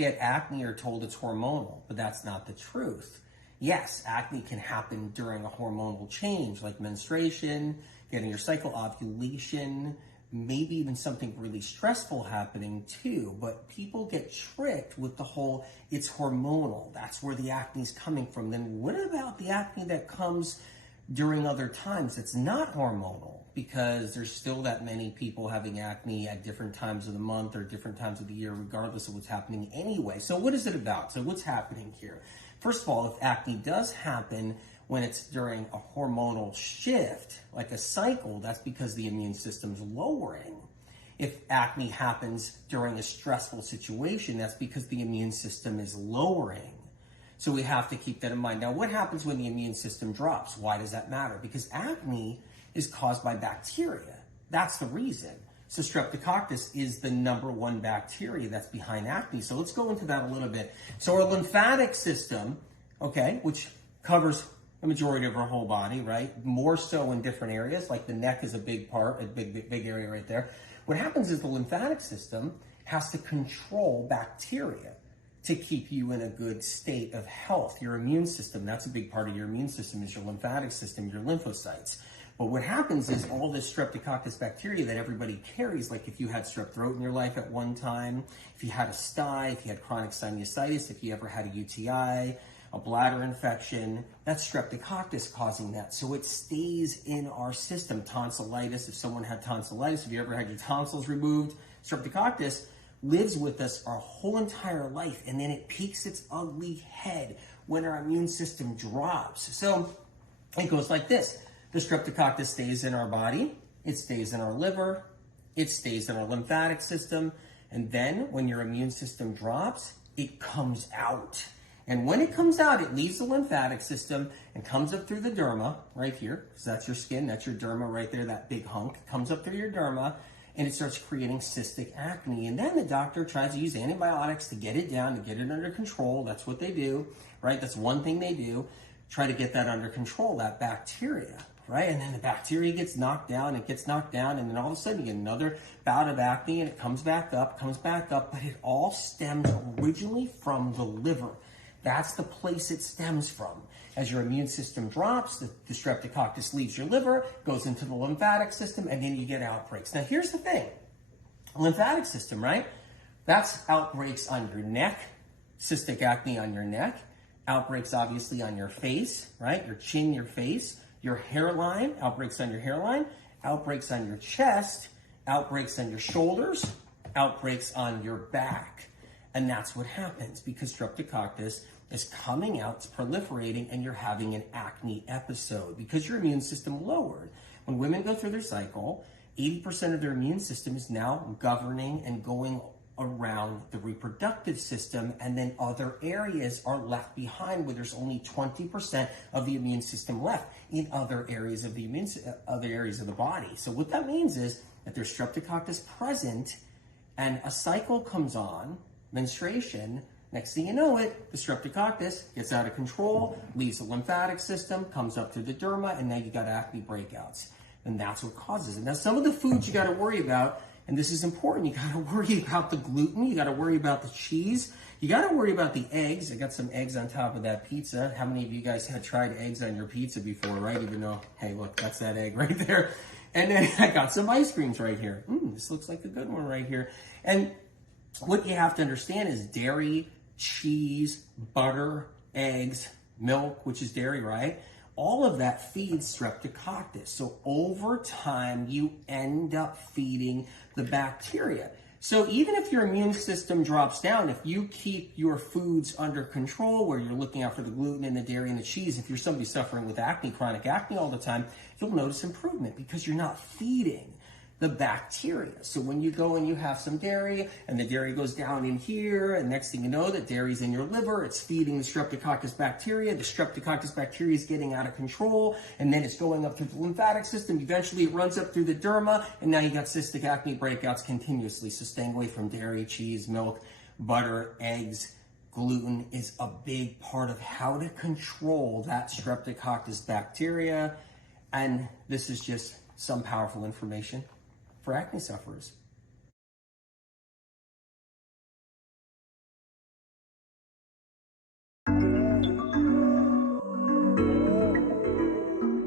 get acne are told it's hormonal, but that's not the truth. Yes, acne can happen during a hormonal change like menstruation, getting your cycle, ovulation, maybe even something really stressful happening too. But people get tricked with the whole, it's hormonal. That's where the acne is coming from. Then what about the acne that comes during other times that's not hormonal? Because there's still that many people having acne at different times of the month or different times of the year, regardless of what's happening anyway. So what is it about? So what's happening here? First of all, if acne does happen when it's during a hormonal shift, like a cycle, that's because the immune system's lowering. If acne happens during a stressful situation, that's because the immune system is lowering. So we have to keep that in mind. Now, what happens when the immune system drops? Why does that matter? Because acne is caused by bacteria. That's the reason. So streptococcus is the number one bacteria that's behind acne. So let's go into that a little bit. So our lymphatic system, okay, which covers the majority of our whole body, right? More so in different areas, like the neck is a big part, a big area right there. What happens is the lymphatic system has to control bacteria to keep you in a good state of health. Your immune system, that's a big part of your immune system, is your lymphatic system, your lymphocytes. But what happens is all this streptococcus bacteria that everybody carries, like if you had strep throat in your life at one time, if you had a sty, if you had chronic sinusitis, if you ever had a UTI, a bladder infection, that's streptococcus causing that. So it stays in our system. Tonsillitis, if someone had tonsillitis, if you ever had your tonsils removed, streptococcus lives with us our whole entire life, and then it peaks its ugly head when our immune system drops. So it goes like this. The streptococcus stays in our body, it stays in our liver, it stays in our lymphatic system, and then when your immune system drops, it comes out. And when it comes out, it leaves the lymphatic system and comes up through the derma, right here, because that's your skin, that's your derma right there, that big hunk. It comes up through your derma, and it starts creating cystic acne. And then the doctor tries to use antibiotics to get it down, to get it under control. That's what they do, right? That's one thing they do. Try to get that under control, that bacteria, right? And then the bacteria gets knocked down, and then all of a sudden you get another bout of acne, and it comes back up, but it all stems originally from the liver. That's the place it stems from. As your immune system drops, the streptococcus leaves your liver, goes into the lymphatic system, and then you get outbreaks. Now, here's the thing. Lymphatic system, right? That's outbreaks on your neck, cystic acne on your neck, outbreaks obviously on your face, right? Your chin, your face, your hairline, outbreaks on your hairline, outbreaks on your chest, outbreaks on your shoulders, outbreaks on your back. And that's what happens because streptococcus is coming out, it's proliferating, and you're having an acne episode because your immune system lowered. When women go through their cycle, 80% of their immune system is now governing and going around the reproductive system, and then other areas are left behind where there's only 20% of the immune system left in other areas of the body. So what that means is that there's streptococcus present, and a cycle comes on, menstruation. Next thing you know it, the streptococcus gets out of control, leaves the lymphatic system, comes up to the derma, and now you got acne breakouts. And that's what causes it. Now, some of the foods you got to worry about, and this is important, you got to worry about the gluten, you got to worry about the cheese, you got to worry about the eggs. I got some eggs on top of that pizza. How many of you guys had tried eggs on your pizza before, right? Even though, hey, look, that's that egg right there. And then I got some ice creams right here. This looks like a good one right here. And what you have to understand is dairy, cheese, butter, eggs, milk, which is dairy, right? All of that feeds streptococcus. So over time, you end up feeding the bacteria. So even if your immune system drops down, if you keep your foods under control, where you're looking out for the gluten and the dairy and the cheese, if you're somebody suffering with acne, chronic acne all the time, you'll notice improvement because you're not feeding the bacteria. So when you go and you have some dairy and the dairy goes down in here, and next thing you know, that dairy's in your liver, it's feeding the streptococcus bacteria. The streptococcus bacteria is getting out of control, and then it's going up through the lymphatic system. Eventually it runs up through the derma, and now you got cystic acne breakouts continuously. So staying away from dairy, cheese, milk, butter, eggs, gluten is a big part of how to control that streptococcus bacteria. And this is just some powerful information for acne sufferers. you.